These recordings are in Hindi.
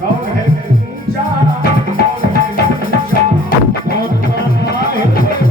कौन है ऊंचा, कौन है ऊंचा, कौन है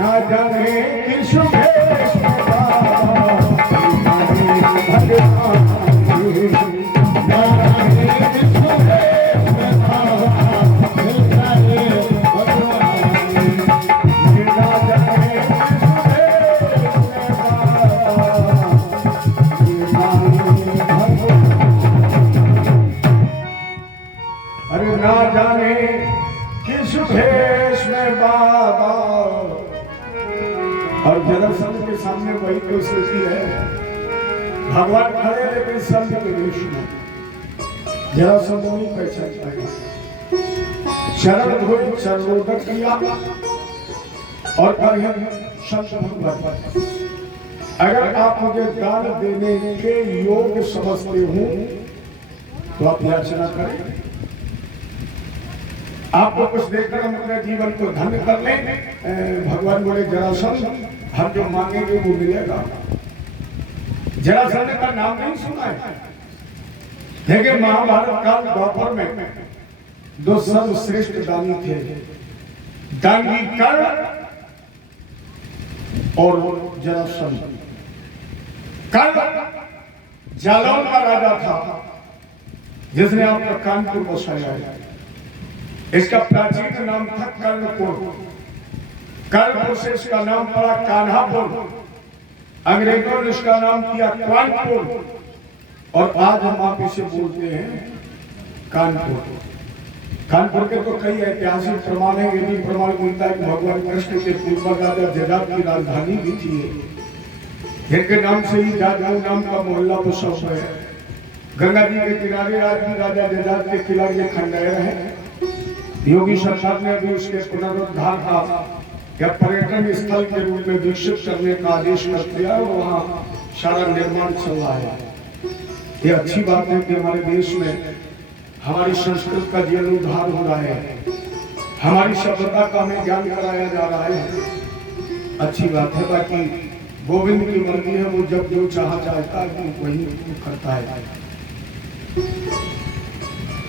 ना जाने किस भेष में बाबा भगवान, ना जाने किस भेष में बाबा मिलाए भगवान, ना जाने किस भेष में बाबा मिलाए भगवान। अरे ना जाने किस भेष में बाबा, और जरासंध के सामने वही तो स्थिति है, भगवान खड़े लेकिन संत के वेश में, जरासंध नहीं पहचान पाया। शरण धोई चरणोदक किया और कहा संत भगवान, अगर आप मुझे दान देने के योग्य समझते हो तो आप याचना करें, आपको कुछ देकर हम अपने जीवन को धन्य कर लें। भगवान बोले जरासंध हम जो मांगेंगे वो मिलेगा। जरासंध का नाम नहीं सुना है, देखिए महाभारत काल द्वापर में दो सर्वश्रेष्ठ दानी थे, दानी कर्ण और जरासंध। कर्ण जालौन का राजा था जिसने आपका कानपुर बसाया है। इसका प्राचीन नाम था कर्णपुर, कर्णपुर से इसका नाम पड़ा कान्हापुर, अंग्रेजों ने इसका नाम किया कानपुर, और आज हम आप इसे बोलते हैं कानपुर। कानपुर के तो कई ऐतिहासिक प्रमाण है, ये भी प्रमाण मिलता है कि भगवान कृष्ण के पूर्व राजा जजात की राजधानी भी थी, जिनके नाम से ही जाजमऊ नाम का मोहल्ला बसा हुआ है। गंगा जी के किनारे आज भी राजा जजात के किला ये खंडहर है। योगी सरकार ने भी उसके पुनरुद्धार का या पर्यटन स्थल के रूप में विकसित करने का आदेश कर दिया और वहाँ सारा निर्माण चल रहा है। ये अच्छी बात है कि हमारे देश में हमारी संस्कृत का जीर्णोद्धार हो रहा है, हमारी सभ्यता का हमें ज्ञान कराया जा रहा है, अच्छी बात है। बाकी गोविंद की मर्जी है, वो जब जो चाहता है वो वही करता है।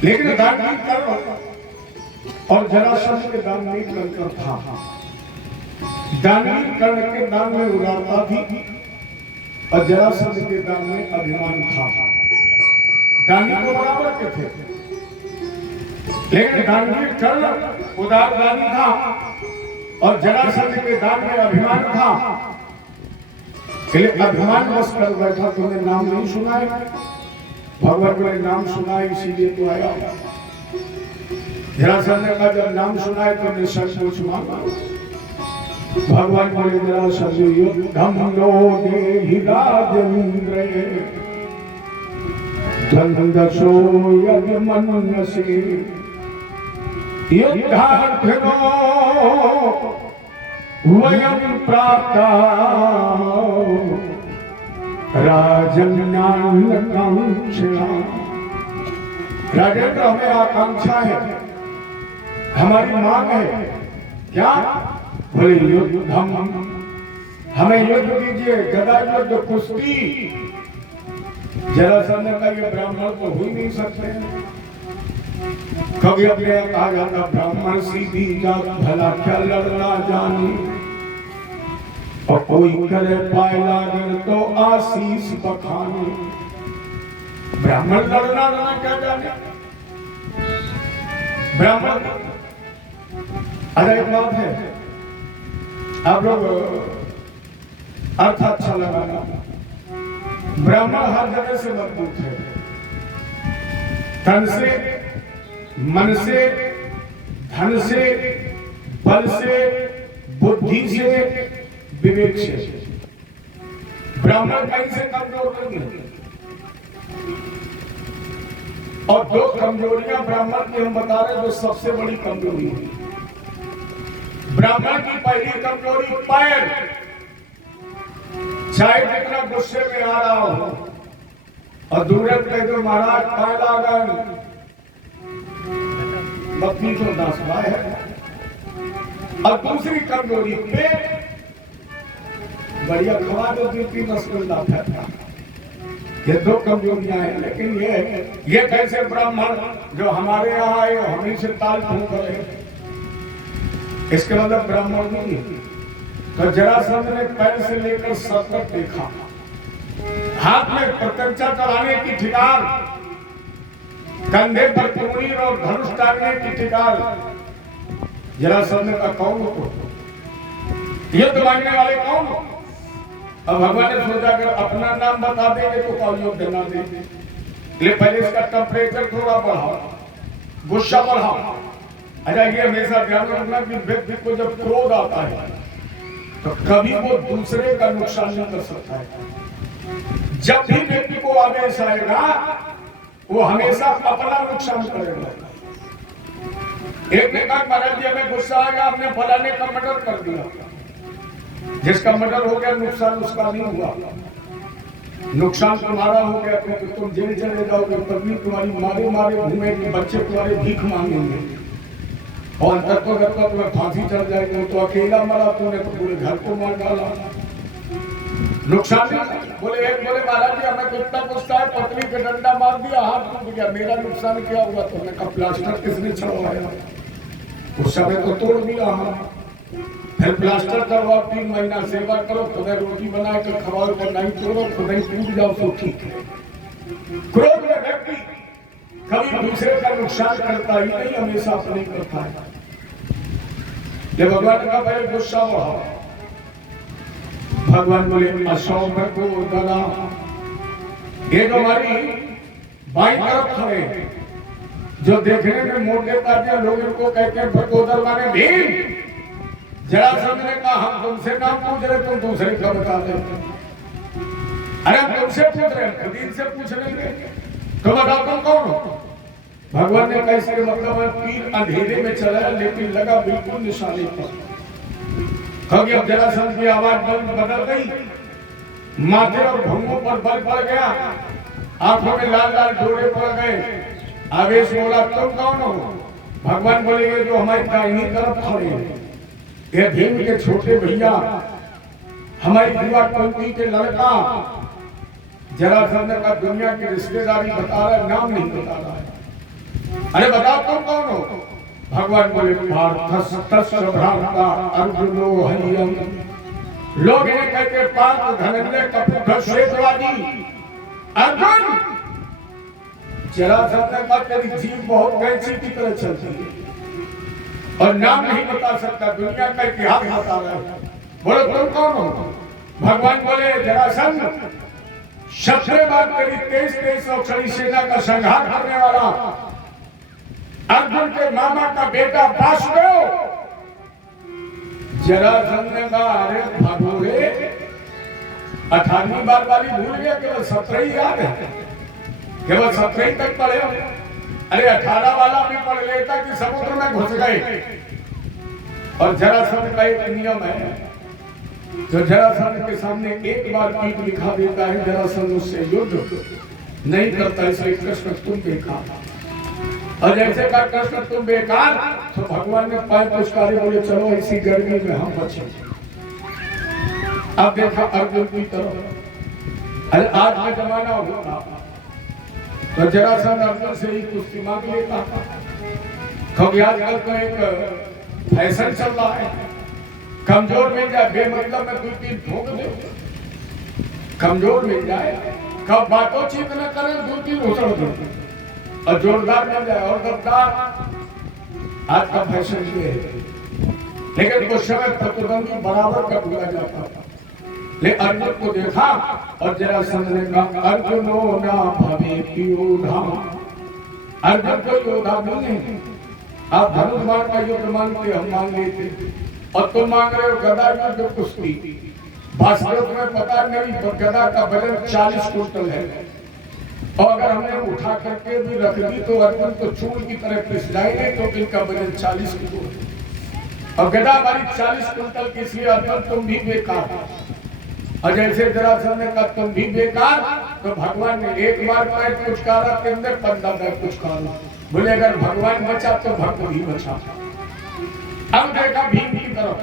लेकिन दान कर और जरासंध के दान नहीं करता था, दानी कर्ण के दान में उदारता थी और जरासंध के दान में अभिमान था। दानी को बराबर के थे, लेकिन दानी कर्ण उदार दानी था और जरासंध के दान में अभिमान था। अभिमान बस कर बैठा, तुमने नाम नहीं सुना है, भगवान ने नाम सुना है इसीलिए तो आया। जरासंध का जब नाम सुना है तो निसंकोच मांगा। भगवान बोले जरासंध युद्धम लो देहि राजेंद्र धनदशो यदि मनसि युद्धार्थिनो वयं प्राप्ता राजन्याकांक्षा। राजेंद्र हमें आकांक्षा है, हमारी मांग है क्या? बोले युद्धम, हमें युद्ध दीजिए, गदा युद्ध, कुश्ती। जरासंध का ये ब्राह्मण तो हो ही नहीं सकते। कभी अपने कहा जाता ब्राह्मण सीधी जात भला क्या लड़ना जानी, और कोई करे पाए लागन तो आशीष बखानी। ब्राह्मण लड़ना क्या जाने, ब्राह्मण। अरे एक बात है, आप लोग अर्थ अच्छा लगाना, ब्राह्मण हर जगह से मजबूत है, तन से, मन से, धन से, बल से, बुद्धि से, विवेक से। ब्राह्मण कहीं से कमजोर नहीं है। और दो कमजोरियां ब्राह्मण की हम बता रहे हैं, जो सबसे बड़ी कमजोरी है। ब्राह्मण की पहली कमजोरी पैर, चाहे जितना गुस्से में आ रहा हो और दूरत में जो महाराज पाए लागन बत्ती तो दासवा है। और दूसरी कमजोरी पेट, बढ़िया खवा दो दूसरी रसगुल्ला फैलता। ये दो कमजोरियां हैं। लेकिन ये कैसे ब्राह्मण जो हमारे यहाँ आए हमें से ताल ठोक रहे, इसके मतलब ब्राह्मण नहीं है। तो जरासंध ने पैर से लेकर सर तक देखा, हाथ में प्रत्यंचा चलाने की ठिकार, कंधे पर पूरी और धनुष टांगने की ठिकार। जरासंध का कौन हो, युद्ध मांगने वाले कौन हो? अब भगवान ने सोचा अगर अपना नाम बता देंगे तो कौन युद्ध ना देंगे, इसलिए पहले इसका टेम्परेचर थोड़ा बढ़ाओ, गुस्सा बढ़ाओ। अच्छा, ये हमेशा ध्यान रखना कि व्यक्ति को जब क्रोध आता है तो कभी वो दूसरे का नुकसान नहीं कर सकता है। जब भी व्यक्ति को आवेश आएगा वो हमेशा अपना नुकसान करेगा। एक ने कहा महाराज जी हमें गुस्सा आएगा, आपने फलाने का मर्डर कर दिया। जिसका मर्डर हो गया नुकसान उसका नहीं हुआ, नुकसान तुम्हारा हो गया क्योंकि तुम जेल चले जाओगे, पत्नी तुम्हारी मारे मारे घूमेगी, बच्चे तुम्हारे भीख मांगेंगे और अंतर तो करता तुम्हें फांसी चढ़ जाएगी। तो अकेला मरा तूने तो पूरे घर को मार डाला, नुकसान नहीं। बोले महाराज जी हमें कितना गुस्सा है, पत्नी का डंडा मार दिया, हाथ टूट गया, मेरा नुकसान क्या हुआ? तुमने कहा प्लास्टर किसने चढ़वाया? उस समय तो तोड़ दिया हम, फिर प्लास्टर करवाओ, 3 महीना सेवा करो, खुदा रोटी बना कर खवाओ, कर नहीं तोड़ो, खुदा ही टूट जाओ तो ठीक है। क्रोध में व्यक्ति कभी दूसरे का नुकसान करता ही नहीं, हमेशा अपने करता है। ये भगवान का पहले गुस्सा बढ़ाओ। भगवान बोले अशोक को दला, ये जो हमारी बाई तरफ खड़े जो देखने में मोटे ताजे लोग इनको कहते हैं भगोदर माने भीम। जरासंध ने कहा हम तुमसे नाम पूछ रहे, तुम दूसरे का बता देते। अरे हम तुमसे पूछ रहे हैं, खुद से पूछ लेंगे तो बताओ तुम कौन हो? भगवान ने कहा इसके मतलब है तीर अंधेरे में चला लेकिन लगा बिल्कुल निशाने पर। क्योंकि अब जरासंध की आवाज बदल गई, माथे और भंगों पर बल पड़ गया, आंखों में लाल लाल डोरे पड़ गए। आवेश बोला तुम कौन हो? भगवान बोलेंगे जो हमारी दाहिनी तरफ खड़े हैं ये भीम के छोटे भैया, हमारी बुआ कुंती के लड़का। जरासंध का दुनिया की रिश्तेदारी बता रहा है, नाम नहीं बता रहा है। अरे बताओ तुम कौन हो? भगवान बोले भ्राता अर्जुनो हरियम। लोग इन्हें कहते पार्थ धनंजय कपूर श्वेतवादी अर्जुन। जरासंध का तेरी जीभ बहुत कैंची की तरह चलती है और नाम नहीं बता सकता, दुनिया का इतिहास बता रहा है। बोलो तुम कौन हो? भगवान बोले जरासंध सबसे बार तेरी 23 और खड़ी सेना का संहार करने वाला अर्जुन के मामा का बेटा वासुदेव। जरासंध ने कहा अरे भागोरे 18वीं बार वाली भूल गया, केवल 17 ही याद है, केवल 17 तक पढ़े। अरे 18 वाला भी पढ़ लेता कि समुद्र में घुस गए। और जरासंध का एक नियम है, जो जरासंध के सामने एक बार पीठ दिखा देता है जरासंध उससे युद्ध नहीं करता। इसलिए कृष्ण तुम बेकार, और जैसे कहा कृष्ण तुम बेकार तो भगवान ने पैर पुचकारे, बोले चलो इसी गर्मी में हम बचे। अब देखा अर्जुन की तरफ, अरे आज का जमाना होता तो जरासंध अर्जुन से ही कुश्ती मांग लेता, क्योंकि आजकल तो एक फैशन चल रहा है, कमजोर मिल जाए बेमतलब में 2-3 ठोक दे, कमजोर मिल जाए, कब बातों चीत न करे 2-3 उछल दे, और जोरदार मिल जाए और गद्दार। आज का फैशन ये है, लेकिन उस समय प्रतिद्वंदी बराबर का भूला जाता था। ले अर्जुन को देखा और जरासंध ने कहा अर्जुनो ना भवेति योधा। अर्जुन को योद्धा नहीं है, आप धनुष बाण का युद्ध मांगते हम मांग लेते, और तुम मांग रहे हो गदा युद्ध कुश्ती। भास्कर तुम्हें पता नहीं गदा का वजन 40 कुंटल है, और अगर हमने उठा करके भी रख दी तो अर्जुन को चूड़ की तरह पिस जाएंगे, तो इनका वजन 40 किलो और गदा वाली 40 कुंटल की, इसलिए अर्जुन तुम भी बेकार हो। और जैसे जरासंध ने कहा तुम भी बेकार, तो भगवान ने एक बार पैर पुचकारा के अंदर 15 पैर पुचकारा। बोले अगर भगवान बचा तो भक्त भी बचा। अब देखा भीम की तरफ,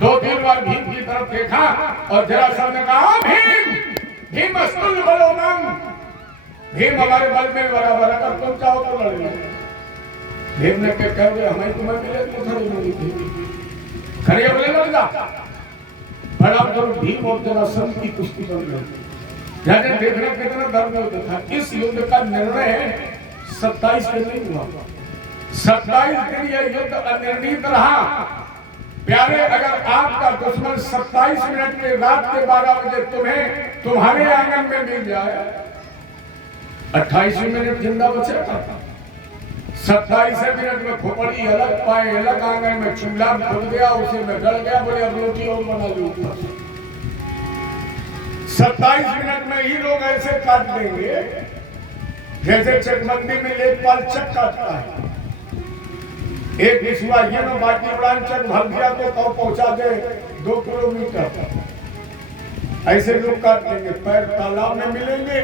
2-3 बार भीम की तरफ देखा और जरासंध ने कहा भीम भीम अस्तुल्य बलोमंग, भीम हमारे बल में बराबर, अगर तुम चाहो तो लड़ लो। भीम ने कह दिया हमें तुम्हें मिले तो खड़े बोली थी, खड़े बोले लड़ जा। बड़ा तो भीम और जरासंध की कुश्ती चल रही। जाने देखना कितना दर्द होता था। इस युद्ध का निर्णय 27 दिन नहीं हुआ। 27 दिन यह युद्ध अनिर्णीत रहा। प्यारे, अगर आपका दुश्मन 27 मिनट में रात के 12 बजे तुम्हें तुम्हारे आंगन में मिल जाए, 28 मिनट जिंदा बचेगा। 27 मिनट में खोपड़ी अलग, पाए अलग, आंगन में चूल्हा खुल गया, उसे में गल गया, बोले अब रोटी और बना लूंगा। 27 मिनट में ही लोग ऐसे काट देंगे जैसे चकबंदी में लेखपाल चक काटता है। एक विश्वा ये ना बाटी उड़ान चक भर दिया तो कब पहुंचा दे 2 किलोमीटर। ऐसे लोग काट देंगे। पैर तालाब में मिलेंगे,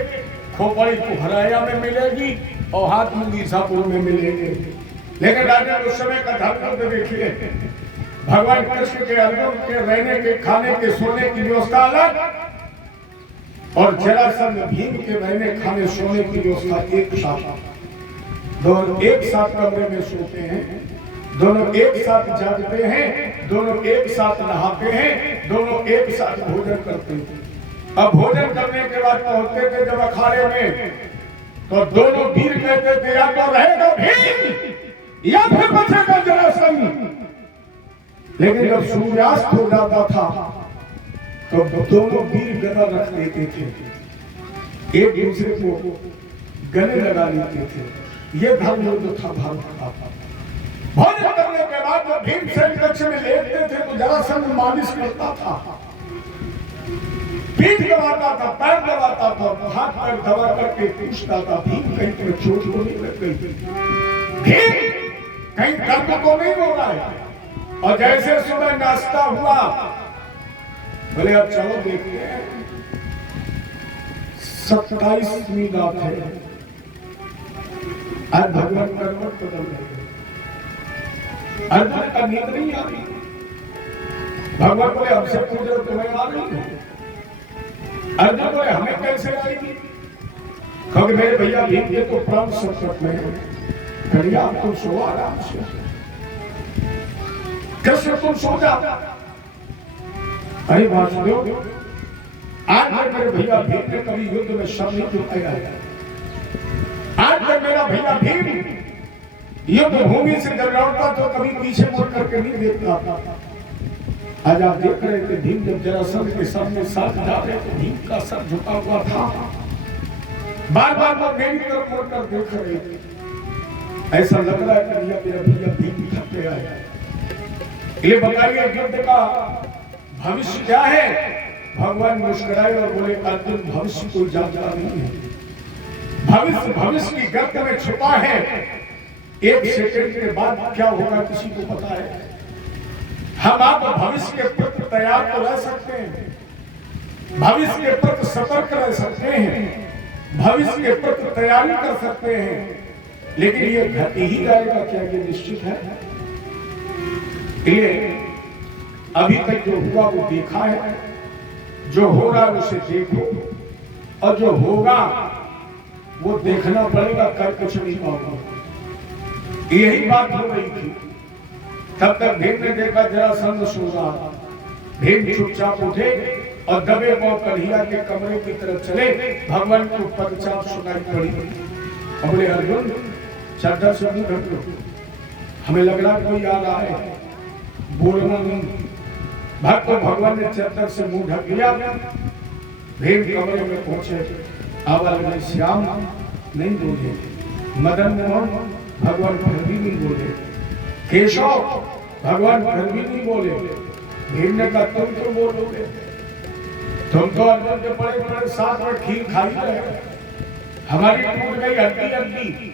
खोपड़ी कुहराया में मिलेगी और हाथ मुंगीसापुर में मिलेंगे। लेकिन राजा उस समय का धर्म तो देखिए, भगवान कृष्ण के अर्जुन के रहने के, खाने के, सोने की व्यवस्था अलग और जरासंध भीम के रहने, खाने, सोने की व्यवस्था एक साथ। दोनों एक साथ कमरे में सोते हैं, दोनों एक साथ जागते हैं, दोनों एक साथ नहाते हैं, दोनों एक साथ भोजन करते हैं। अब भोजन करने के बाद पहुंचते थे जब अखाड़े में, तो दोनों वीर कहते थे या तो रहेगा भीम या फिर बचेगा जरासंध। लेकिन जब सूर्यास्त हो जाता था तो दोनों वीर गदा रख लेते थे, एक दूसरे को गले लगा लेते थे। ये धर्म युद्ध था भारत का। भोजन करने के बाद जब भीमसेन कक्ष में लेटते थे तो जरासंध मालिश करता था, पीठ दबाता था, पैर दबाता था, हाथ पैर दबा करके पूछता था भीम कहीं तुम्हें चोट तो नहीं लग गई, भीम कहीं दर्द तो नहीं हो रहा है। और जैसे सुबह नाश्ता हुआ, बोले अब चलो देखते हैं। 27वीं रात है, आज भगवान करवट बदल रहे। अर्जुन का नींद नहीं आ रही। भगवान बोले हमसे पूछो तुम्हें आ रही है। अर्जुन बोले हमें कैसे आएगी? क्योंकि मेरे भैया भीम के तो प्राण संकट में है। भैया आप तुम सो आराम से, कृष्ण तुम सो जाओ। अरे वासुदेव, आज तक मेरे भैया भीम ने कभी युद्ध में शब्द नहीं चुकाया है। आज तक मेरा भैया भीम युद्ध भूमि से जब लौटता तो कभी पीछे मुड़ करके नहीं देखता था। आज आप देख रहे थे भीम जब जरासंध के सामने साथ जा रहे तो भीम का सर झुका हुआ था। बार बार वो मेरी तरफ मुड़ कर देख रहे थे। ऐसा लग रहा है कि मेरा भैया भीम थक गया है। ये बताइए युद्ध का भविष्य क्या है? भगवान मुस्कुराए और बोले अर्जुन भविष्य कोई जानता नहीं है। भविष्य की गर्त में छुपा है। एक सेकंड के बाद क्या होगा किसी को पता है? हम आप भविष्य के प्रति तैयार तो रह सकते हैं, भविष्य के प्रति सतर्क रह सकते हैं, भविष्य के प्रति तैयारी कर सकते हैं, लेकिन ये घट ही जाएगा क्या ये निश्चित है? ये अभी तक जो हुआ वो देखा है, जो हो रहा है उसे देखो, और जो होगा वो देखना पड़ेगा, कर कुछ नहीं पाओगे। यही बात हो रही थी। तब तक भीम ने देखा जरासंध सो रहा। भीम चुपचाप उठे और दबे पांव कन्हैया के कमरे की तरफ चले। भगवान को पदचाप सुनाई पड़ी। बोले अर्जुन चादर से मुंह ढक लो, हमें लग रहा कोई आ रहा है, बोलना नहीं। भक्त को भगवान ने चादर से मुंह ढक लिया। भीम कमरे में पहुंचे। आवाज में श्याम नहीं बोले, मदन मोहन भगवान फिर भी नहीं बोले, केशव भगवान फिर भी नहीं बोले। भीम ने कहा तुम क्यों बोलोगे? तुम तो अर्जुन के बड़े बड़े साथ में खीर खाई रहे। हमारी टूट गई हड्डी हड्डी,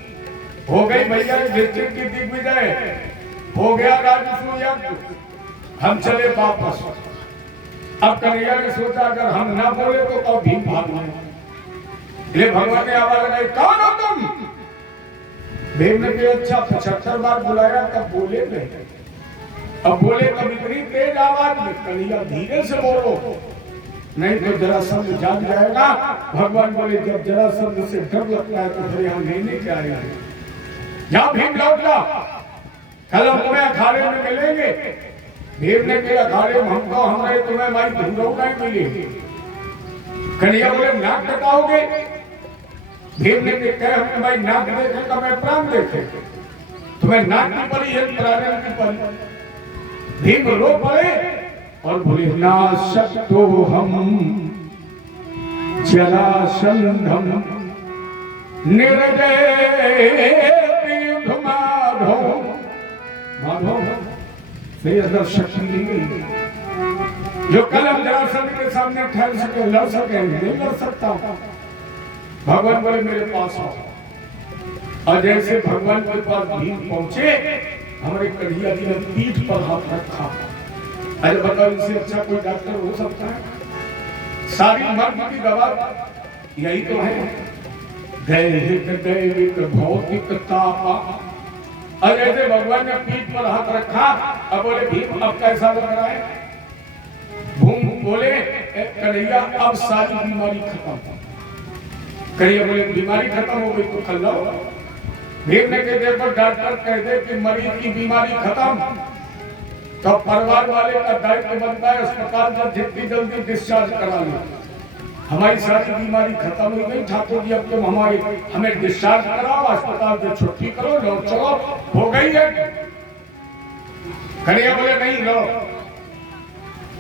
हो गई भैया युधिष्ठिर की दिग्विजय, हो गया राजसूय यज्ञ, हम चले वापस। अब कन्हैया ने सोचा अगर हम ना बोले तो कब भीम भाग जाए। ये भगवान ने आवाज लगाई, कौन हो तुम? भीम ने कहा अच्छा 75 बार बुलाया तब बोले नहीं। अब बोले तब इतनी तेज आवाज में, कन्हैया धीरे से बोलो नहीं तो जरासंध जाग जाएगा। भगवान बोले जब जरासंध से डर लगता है तो फिर यहाँ लेने क्या आया है? जाओ भीम लौट जाओ, कल हम तुम्हें अखाड़े में मिलेंगे। भीम ने कहा अखाड़े में हमको हमारे तुम्हें भाई धूरो नहीं मिली। कन्हैया बोले नाक कटाओगे? भीम ने कहा हमने भाई नाक देखे का मैं प्राण देखे, तुम्हें नाक की पड़ी है प्राण की पड़ी। भीम रो पड़े और बोले नाशक तो हम जरासंधम निर्दय माधो माधो से अंदर शक्ति ली गई जो कलम जरासंध के सामने ठहर सके, लड़ सके, नहीं लड़ सकता। भगवान बोले मेरे पास आओ। और जैसे भगवान के पास भीम पहुंचे, हमारे कन्हैया जी ने पीठ पर हाथ रखा। अरे बताओ इससे अच्छा कोई डॉक्टर हो सकता है? सारी मर्म की दवा यही तो है, दैहिक दैविक भौतिक तापा। और जैसे भगवान ने पीठ पर हाथ रखा, अब बोले भीम अब कैसा लग रहा है? भूम बोले कन्हैया अब सारी बीमारी खत्म। कन्हैया बोले बीमारी खत्म हो गई तो कल लो। भीम ने कह देखो डॉक्टर कह दे कि मरीज की बीमारी खत्म, तो परिवार वाले का दायित्व बनता है अस्पताल में जितनी जल्दी डिस्चार्ज करा लो। हमारी सारी बीमारी खत्म हो गई ठाकुर जी, अब तुम हमें डिस्चार्ज कराओ, अस्पताल से छुट्टी करो, लो चलो हो गई है। कन्हैया बोले नहीं लो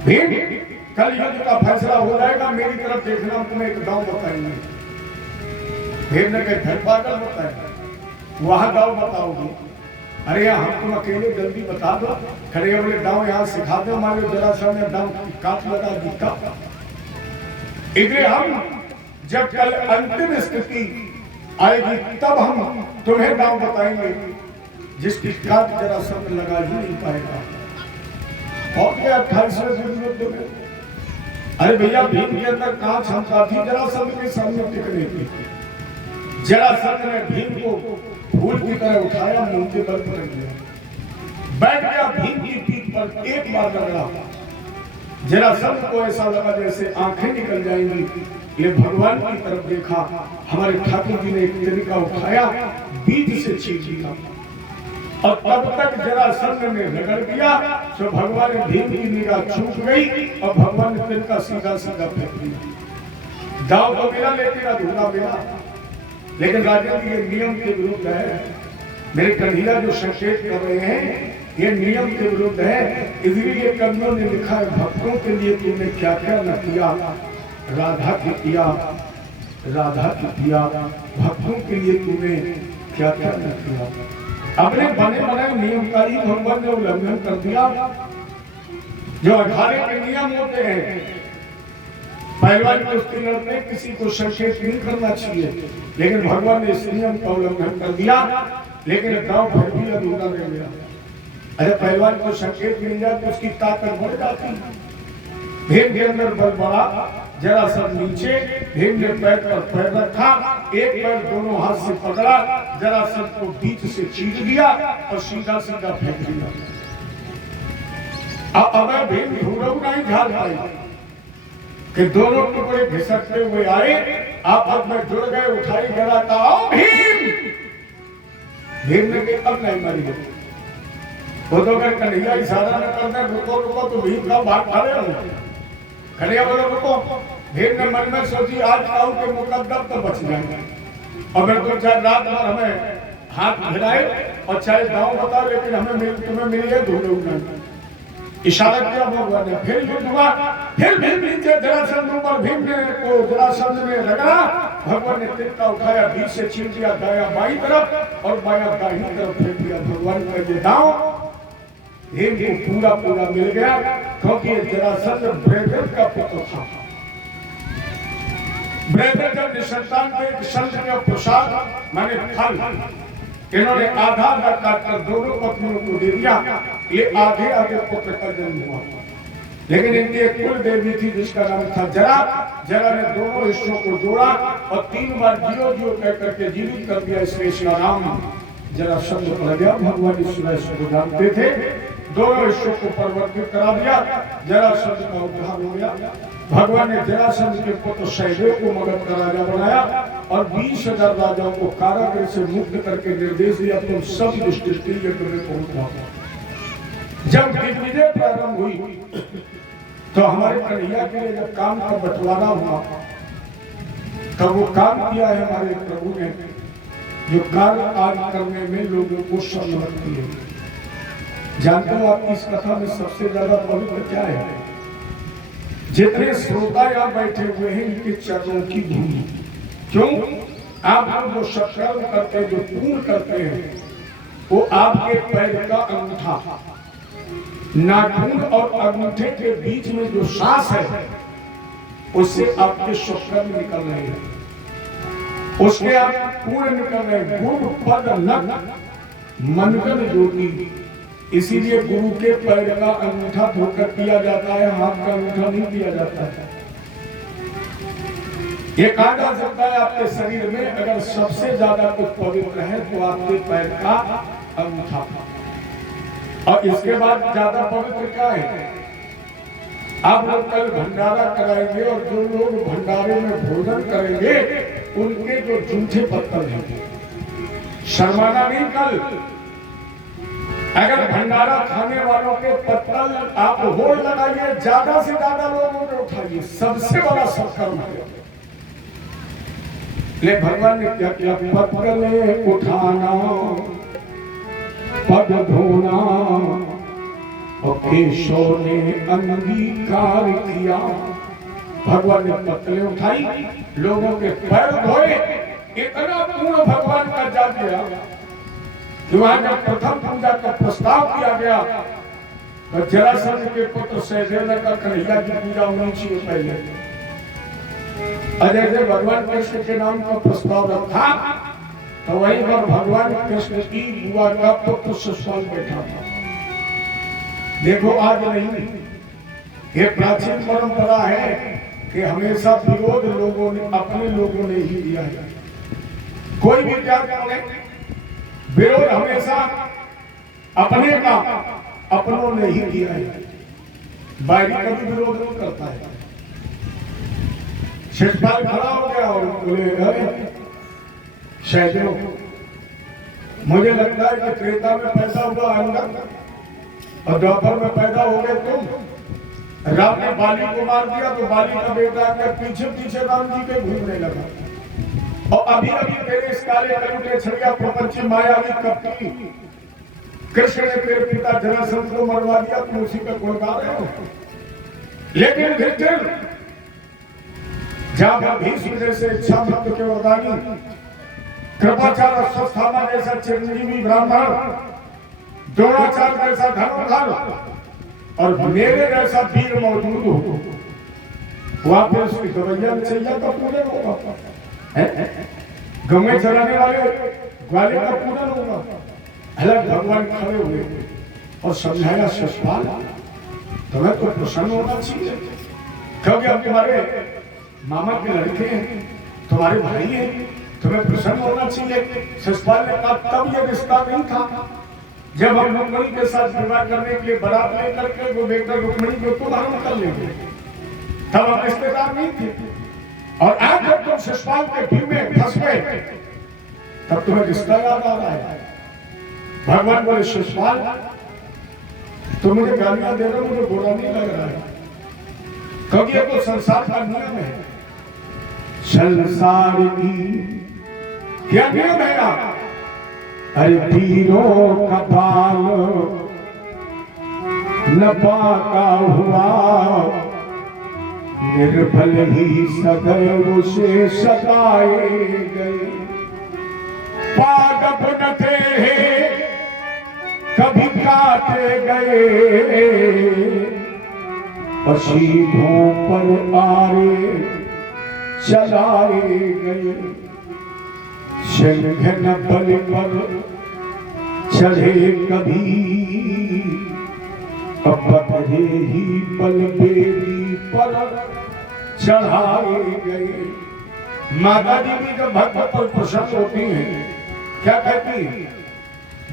भीम, कल युद्ध का फैसला हो जाएगा, मेरी तरफ देखना, तुम्हें एक गांव बताएंगे। भीम ने कहा फिर पागल बताए, वहां गांव बताओगे? अरे हम तुम अकेले जल्दी बता दो। खड़े बोले गांव यहाँ सिखा दो, मान लो जरा सा में दांव काट लगा दिक्का। इधर हम जब कल अंतिम स्थिति आएगी तब हम तुम्हें गांव बताएंगे जिसकी काट जरा सा में लगा ही नहीं पाएगा। और क्या 28वें युद्ध में? अरे भैया भीम के अंदर कहां क्षमता थी जरासंध के सामने टिकने की? जरासंध ने भीम को फूल की तरह उठाया, मुंह के बल पर रख दिया, बैठ गया भीम की पीठ पर, एक बार रगड़ा। जरासंध को ऐसा लगा जैसे आंखें निकल जाएंगी। ये भगवान की तरफ देखा, हमारे ठाकुर जी ने एक तरीका उठाया, बीच से छीन लिया और तब तक जरासंध ने रगड़ दिया तो भगवान ने भीम की निगाह चूक गई और भगवान ने तिनका सीधा सीधा फेंक दिया। दाव तो मिला लेकिन अधूरा मिला, लेकिन राजा जी ये नियम के विरुद्ध है। मेरे कन्हैया जो संकेत कर रहे हैं ये नियम के विरुद्ध है। इसलिए कवियों ने लिखा है भक्तों के लिए तुमने क्या क्या न किया, राधा की किया, राधा की किया, भक्तों के लिए तुमने क्या क्या न किया। अपने बने बनाए नियम का ही भगवान ने उल्लंघन कर दिया। जो अखाड़े के नियम होते हैं, पहलवान कुश्ती लड़ने किसी को संकेत नहीं करना चाहिए, लेकिन भगवान ने इस नियम का उल्लंघन कर दिया। लेकिन गांव भर भी अधूरा रह गया। अरे पहलवान को संकेत मिल जाए तो उसकी ताकत बढ़ जाती। भीम के अंदर बल बढ़ा, जरा सा नीचे भीम ने पैर पर पैर रखा, एक पैर दोनों हाथ से पकड़ा, जरा सा को बीच से चीर दिया और सीधा सीधा फेंक दिया। अब भीम धूरव नहीं झाड़ पाई कि दोनों टुकड़े घिसकते हुए आए, आपस में जुड़ गए, उठाई गया था आओ भीम। भीम ने कहा अब नहीं मारी गई। वो तो अगर कन्हैया इशारा न करते रुको रुको तो भीम का भाग खड़े हो। कन्हैया बोलो रुको। भीम ने मन में सोची आज खाओ के मुकद्दम तो बच जाएंगे, और फिर तो चाहे रात भर हमें हाथ भिड़ाए और चाहे गाँव बताओ, लेकिन हमें तुम्हें मिल गए धूलो नहीं। इशारा किया भगवान ने, फिर युद्ध हुआ, फिर भीम नीचे जरासंध पर, भीम ने को जरासंध ने रगड़ा, भगवान ने तिनका उठाया, बीच से छीन दिया, दाया बाईं तरफ और बाया दाहिनी तरफ फेंक दिया। भगवान का ये दांव भीम को पूरा पूरा मिल गया, क्योंकि जरासंध ब्रह्म का पुत्र था। ब्रह्म जब निसंतान थे, संत के प्रसाद माने फल, इन्होंने आधा आधा काटकर दोनों पत्नियों को दे दिया। ये आधे आधे पुत्र का जन्म हुआ, लेकिन इनकी एक कुल देवी थी जिसका नाम था जरा। जरा ने दोनों हिस्सों को जोड़ा और 3 बार जियो जियो कह करके जीवित कर दिया, इसलिए इसका नाम जरासंध पड़ गया। भगवान ईश्वर को जानते थे, दोनों हिस्सों को परिवर्तित करा दिया, जरासंध का उद्धार हो गया। भगवान ने जरासंध के पुत्र सहदेव को मगध का राजा बनाया और 20,000 राजाओं को कारागृह से मुक्त करके निर्देश दिया तुम सब युधिष्ठिर के युद्ध में पहुंच जाओ। जब दिग्विजय प्रारंभ हुई तो हमारे कन्हैया के लिए जब काम का बंटवारा हुआ तब वो काम किया है हमारे प्रभु ने, जो कार्य आज करने में लोगों को शर्म लगती है। जानते हो आप इस कथा में सबसे ज्यादा पवित्र क्या है? जितने श्रोता यहाँ बैठे हुए हैं इनके चरणों की धूल। क्यों? आप लोग जो सत्कर्म करते हैं, जो पूर्ण करते हैं, वो आपके पैर का अंगूठा, नाखून और अंगूठे के बीच में जो सांस है उससे आपके सत्कर्म निकल रहे हैं, उसके आप पूर्ण निकल रहे हैं। गुरु पद नख मनगन योगी, इसीलिए गुरु के पैर का अंगूठा धोकर किया जाता है, हाथ का अंगूठा नहीं किया जाता है। ये कहा जा सकता है आपके शरीर में अगर सबसे ज्यादा कुछ पवित्र है तो आपके पैर का अंगूठा, और इसके बाद ज्यादा पवित्र क्या है? आप लोग कल भंडारा कराएंगे और जो लोग भंडारे में भोजन करेंगे उनके जो जूठे पत्तल हैं, शर्माना नहीं। कल अगर भंडारा खाने वालों के पत्तल आप होड़ लगाइए, ज्यादा से ज्यादा लोगों को उठाइए, सबसे बड़ा सत्कर्म है। ले भगवान ने क्या किया? पत्तले उठाना, पद धोना, और केशव ने अंगीकार किया। भगवान ने पत्तले उठाई, लोगों के पैर धोए, इतना पूर्ण भगवान का जाग गया कि वहां जब प्रथम पूजा का प्रस्ताव किया गया तो जरासंध के पुत्र सहदेव ने कहा कन्हैया की पूजा होनी चाहिए पहले। अजय से भगवान कृष्ण के नाम का प्रस्ताव रखा तो वहीं पर भगवान कृष्ण की बुआ का पुत्र शिशुपाल बैठा था। देखो आज नहीं, ये प्राचीन परंपरा है कि हमेशा विरोध लोगों ने, अपने लोगों ने ही दिया है। कोई भी क्या करे, विरोध हमेशा अपने का, अपनों ने ही किया है, बाहरी कभी विरोध नहीं करता है। शिशुपाल खड़ा हो गया और बोले सहदेव, मुझे लगता है कि त्रेता में पैदा हुआ अंगद और द्वापर में पैदा हो गए तुम। राम ने बाली को मार दिया तो बाली का बेटा आकर पीछे पीछे राम जी के घूमने लगा, और अभी अभी तेरे इस काले कलुटे छड़िया प्रपंची मायावी कपटी कृष्ण ने तेरे पिता जरासंध को मरवा दिया, तुम उसी का गुण गा रहे हो। लेकिन फिर जहां पर भीष्म जैसे इच्छा भक्त के वरदानी, कृपाचार्य अश्वत्थामा जैसा चिरंजीवी ब्राह्मण, द्रोणाचार्य जैसा धर्मधर और मेरे जैसा वीर मौजूद हो, वहां पे उसकी गवैया चैया का पूजन होगा, गौएं चराने वाले ग्वाले का पूजन होगा। अलग भगवान खड़े हुए और समझाया शिशुपाल तुम्हें तो प्रसन्न होना चाहिए, क्योंकि अब तुम्हारे मामा के लड़के हैं, तुम्हारे भाई हैं, तुम्हें प्रसन्न होना चाहिए। शिशुपाल ने कहा तब ये रिश्ता नहीं था जब हम रुक्मिणी के साथ विवाह करने के लिए बारात लेकर के वो बेटा रुक्मिणी को तुम हरण कर लेंगे, तब हम रिश्तेदार नहीं थे। और आज जब तुम शिशुपाल के भीड़ में फंस गए तब तुम्हें रिश्ता याद आ रहा है। भगवान बोले शिशुपाल तुम मुझे गालियां दे रहे हो, मुझे बुरा नहीं लग रहा है, क्योंकि ये तो संसार का नियम है। संसार की क्या नियम है आप? अरे तीरों का बाल न पाका हुआ, निर्बल ही सदैव से सताए गए। पागप न थे कभी काटे गए, असीधों पर आरे चलाए गए। सिंह न बल पर चढ़े कभी, अब बकरे ही बल बेदी पर चढ़ाए गए। माता जी भी जब भक्त पर प्रसन्न होती हैं क्या कहती है?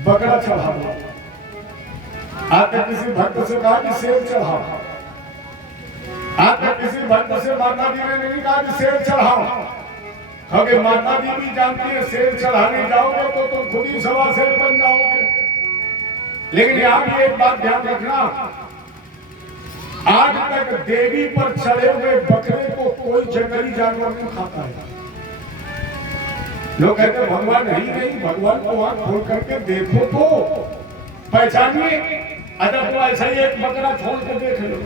बकरा चढ़ाओ। आकर किसी भक्त से कहा कि शेर चढ़ाओ, आकर किसी भक्त से माता जी ने नहीं कहा कि शेर चढ़ाओ, क्योंकि माता जी भी जानती है शेर चढ़ाने जाओगे तो तुम खुद ही सवा शेर बन जाओगे। लेकिन यहाँ भी एक बात ध्यान रखना, आज तक देवी पर चढ़े हुए बकरे को कोई जंगली जानवर नहीं खाता है। लोग कहते भगवान नहीं, भगवान को आंख खोल करके देखो तो पहचानिए। अगर तो ऐसा ही एक बकरा छोड़ कर देख लो।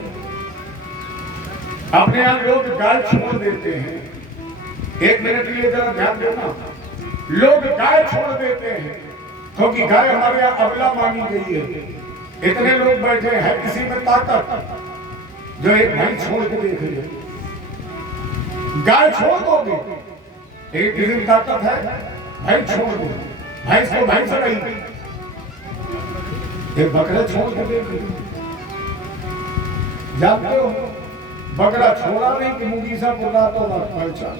अपने यहाँ लोग गाय छोड़ देते हैं, 1 मिनट के लिए जरा ध्यान देना, लोग गाय छोड़ देते हैं क्योंकि गाय हमारे यहाँ अबला मानी गई है। इतने लोग बैठे हैं किसी में ताकत, जो एक भाई छोड़ के देख ले, गाय छोड़ दोगे, एक किसी में ताकत है, भाई छोड़ दो, भाई को भाई से नहीं, एक बकरा छोड़ के देख ले। जानते हो बकरा छोड़ा नहीं कि मुगीसा को रातों रात पहचान,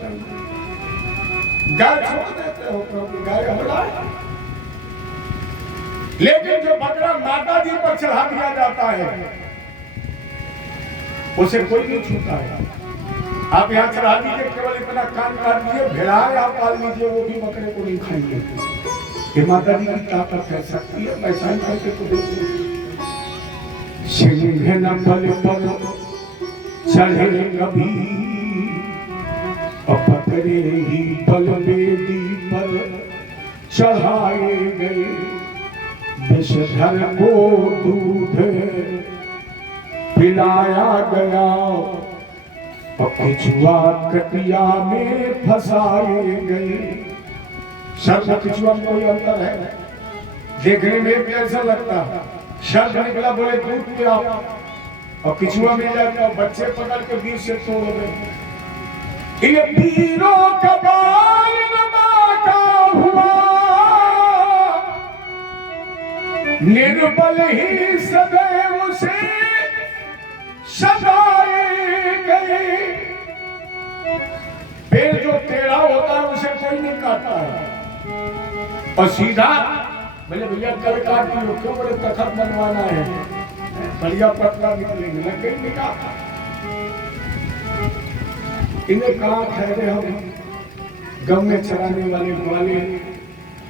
गाय छोड़ देते हो क्योंकि गाय अबला है। लेकिन जो बकरा माता जी पर चढ़ा दिया जाता है उसे कोई नहीं छूता है। आप यहाँ चढ़ा दीजिए, केवल इतना कान काट दीजिए, भेड़ाए आप पाल लीजिए, वो भी बकरे को नहीं खाएंगे। ये माता जी की ताकत है, शक्ति है। पहचान करके तो देखिए, सिंह न पल पल चढ़े कभी, और पकड़े ही पल बेदी पर चढ़ाए गए, विषधर को दूध पिलाया गया, और किचुआ कटिया में फंसाए गए। शब्द किचुआ में कोई अंतर है? देखने में कैसा लगता है? शब्द निकला बोले दूध पिया, और किचुआ मिल जाता, बच्चे पकड़ के बीच से तोड़ गए। इन पीरों का बाल नमाका हुआ, निर्बल ही सदैव से सजाए गए। पेड़ जो टेढ़ा होता है उसे कोई नहीं काटता है, और सीधा बोले भैया कल काट लो, क्यों बड़े तखत बनवाना है, बढ़िया पतला निकलेंगे, लगे निकाल। इन्हें कहा ठहरे हम गौ में चराने वाले ग्वाले,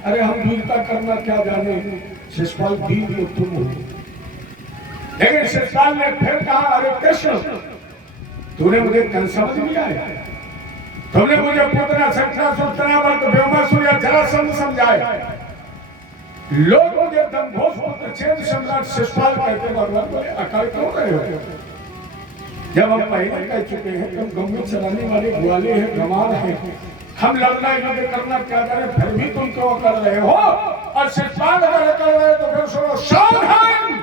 अरे हम वीरता करना क्या जाने, शिषपाल वीर जो तुम हो। लेकिन शिषपाल ने फिर कहा, अरे कृष्ण तूने मुझे कल समझ लिया है, तुमने मुझे पुतना शक्रासुर तनावर्त व्योमासुर या जरासंध समझाया, लोग मुझे दंभोज पुत्र चेद सम्राट शिषपाल कहते, भगवान बोले अकल क्यों रहे हो? जब हम पहले कह चुके हैं कि हम गौ में चराने वाले ग्वाले हैं, गंवार हैं, हम लड़ना युद्ध करना क्या करें, फिर भी तुम क्यों कर रहे हो? और शिषपाल अगर कर रहे तो फिर सुनो, सावधान।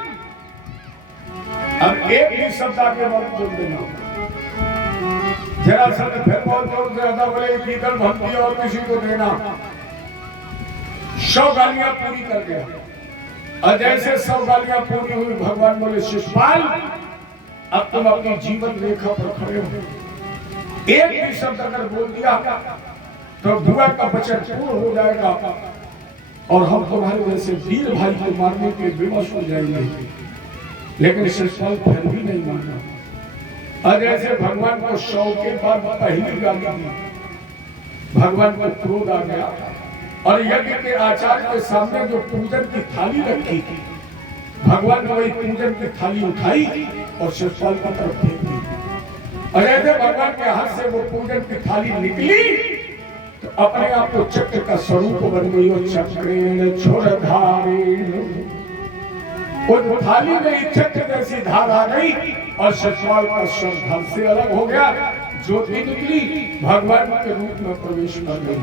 अब एक ही शब्द आगे मत बोल देना। जरासंध फिर बहुत जोर से ज्यादा बोले, कीर्तन भक्ति और किसी को देना, 100 गालियां पूरी कर गया। और जैसे 100 गालियां पूरी हुई, भगवान बोले शिषपाल अब तुम अपनी जीवन रेखा पर खड़े हो। एक भी शब्द अगर बोल दिया तो बुआ का वचन पूर्ण हो जाएगा, और हम तुम्हारे जैसे वीर भाई को मारने के विवश हो जाएंगे। लेकिन शिषपाल फिर भी नहीं माना। और जैसे भगवान को 100 के बाद पहली गाली दी, भगवान को क्रोध आ गया, और यज्ञ के आचार्य के सामने जो पूजन की थाली रखी थी, भगवान ने वही पूजन की थाली उठाई और शिषपाल की तरफ फेंक दी। और जैसे भगवान के हाथ से वो पूजन की थाली निकली तो अपने आप को चक्र का स्वरूप बन गई, और चक्रेण छोड़धारेण, उस थाली में एक चक्र जैसी धार आ गई, और शिषपाल का शव धड़ से अलग हो गया, ज्योति निकली, भगवान के रूप में प्रवेश कर गई।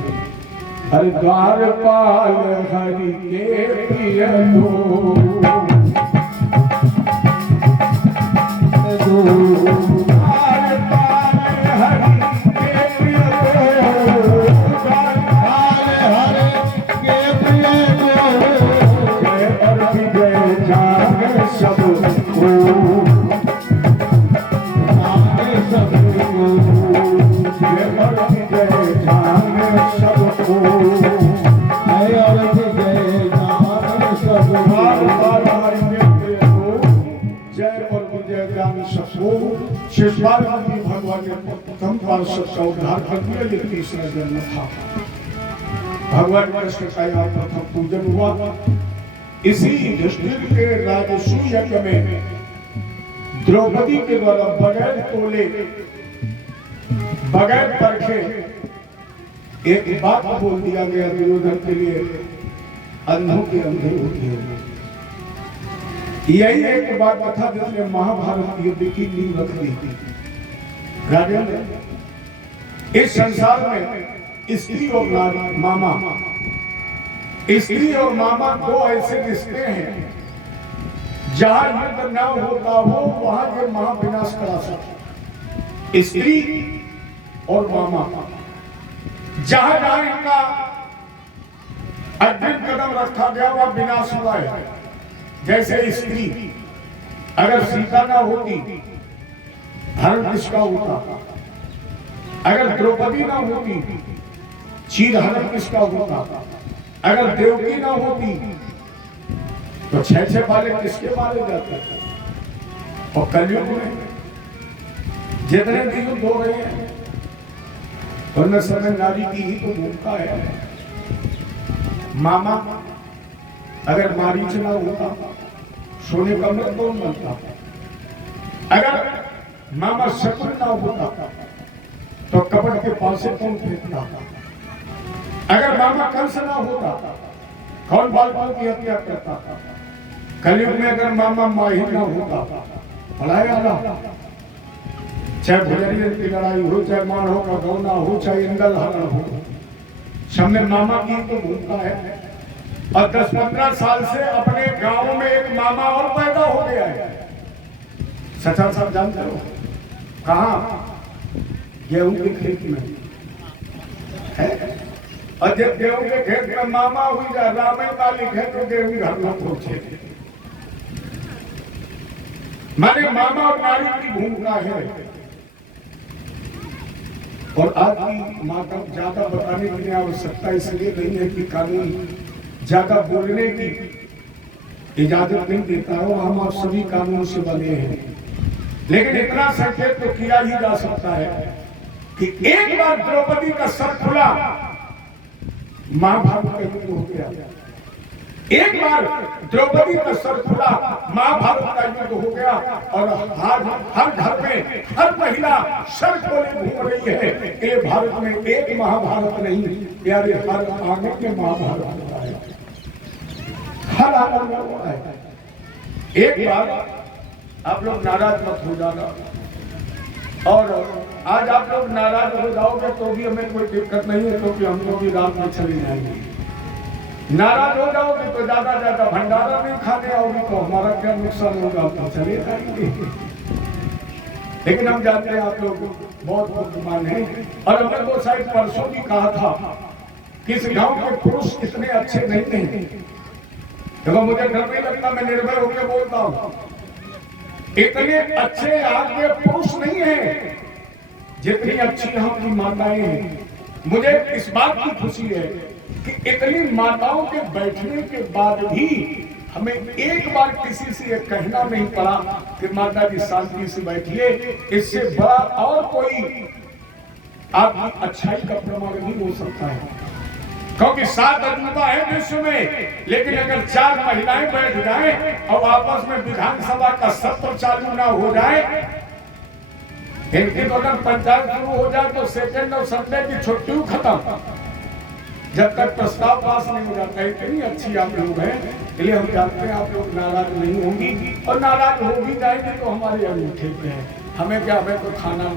हरि द्वारपाल हरि के प्रिय शिषपाल भी भगवान ने प्रथम पार्षद का उद्धार कर दिया। ये तीसरा जन्म था। भगवान कृष्ण का यहाँ प्रथम पूजन हुआ, इसी युधिष्ठिर के राजसूय यज्ञ में द्रौपदी के द्वारा बगैर तोले बगैर परखे एक बात बोल दिया गया दुर्योधन के लिए, अंधों के अंधे होते हैं। यही एक बात कथा जिसने महाभारत युद्ध की नींव रख दी थी। राजेंद्र, इस संसार में स्त्री और नारी मामा, स्त्री और मामा दो ऐसे रिश्ते हैं जहां युद्ध न होता हो वहां ये महाविनाश करा सकते। स्त्री और मामा जहां जहां इनका अग्रिम कदम रखा गया वह विनाश हुआ है। जैसे स्त्री, अगर सीता ना होती हरण किसका होता? अगर द्रौपदी ना होती चीरहरण किसका होता? अगर देवकी ना होती तो छह बालक किसके मारे जाते? और कलयुग में जितने भी युद्ध हो रहे हैं उनमें समय नारी की ही तो भूमिका है। मामा अगर मारीच ना होता सोने का मृत कौन बनता? अगर मामा शकुन ना होता तो कपट के पासे कौन फेंकता? अगर मामा कंस ना होता कौन बालकों की हत्या करता? कलयुग में अगर मामा माही ना होता भलाया ना, चाहे भुजरियन की लड़ाई हो, चाहे मानव का गौना हो, चाहे इंदल हरण हो, सब में मामा की तो भूमिका है। और 10-15 साल से अपने गांव में एक मामा और पैदा हो गया है। सचा सब जानते हो कहाँ? गेहूं के खेत में है। और जब गेहूं के खेत में मामा हुई जा रामायण वाली खेत तो गेहूं घर में पहुंचे। माने मामा और नारी की भूमिका है। और आज की माता ज्यादा बताने की आवश्यकता इसलिए नहीं है कि कानून ज्यादा बोलने की इजाजत नहीं देता है, हम आप सभी कानून से बने हैं। लेकिन इतना संकेत तो किया ही जा सकता है कि एक बार द्रौपदी का सर खुला, महाभारत का युद्ध हो गया। एक बार द्रौपदी का सर खुला, महाभारत का युद्ध हो गया। और हर घर में हर महिला सर खोले घूम रही है। ये भारत में एक महाभारत नहीं, यार हर आंगन में महाभारत होता है, हर आंगन में होता है। एक बार आप लोग नाराज मत हो जाना, और आज आप लोग नाराज हो जाओगे तो भी हमें कोई दिक्कत नहीं है, क्योंकि हम लोग भी रात में चले जाएंगे। नाराज हो जाओगे तो ज्यादा भंडारा नहीं खाने आओगे तो हमारा क्या नुकसान होगा? तो चले जाएंगे। लेकिन हम जानते हैं आप लोग बहुत बुद्धिमान हैं। और हमने तो शायद परसों भी कहा था कि इस गांव के पुरुष इतने अच्छे नहीं हैं। देखो मुझे डर नहीं लगता, मैं निर्भय होकर बोलता हूँ, इतने अच्छे यहाँ के पुरुष नहीं हैं जितनी अच्छी यहाँ की माताएं हैं। मुझे इस बात की खुशी है कि इतनी माताओं के बैठने के बाद भी हमें एक बार किसी से यह कहना नहीं पड़ा कि माता जी शांति से बैठिए। इससे बड़ा और कोई आपकी अच्छाई का प्रमाण नहीं हो सकता है, क्योंकि 7 अजूबा है विश्व में, लेकिन अगर 4 महिलाएं बैठ जाएं और आपस में विधानसभा का सत्र चालू ना हो जाए, इनकी तो अगर पंचायत शुरू हो जाए तो सेकंड और संडे की छुट्टी खत्म, जब तक प्रस्ताव पास नहीं हो जाता। इतनी अच्छी आप लोग हैं, इसलिए हम जानते हैं आप लोग नाराज नहीं होंगी, और नाराज हो भी जाएंगे तो हमारे अंगूठे पे है। हमें क्या, हमें तो खाना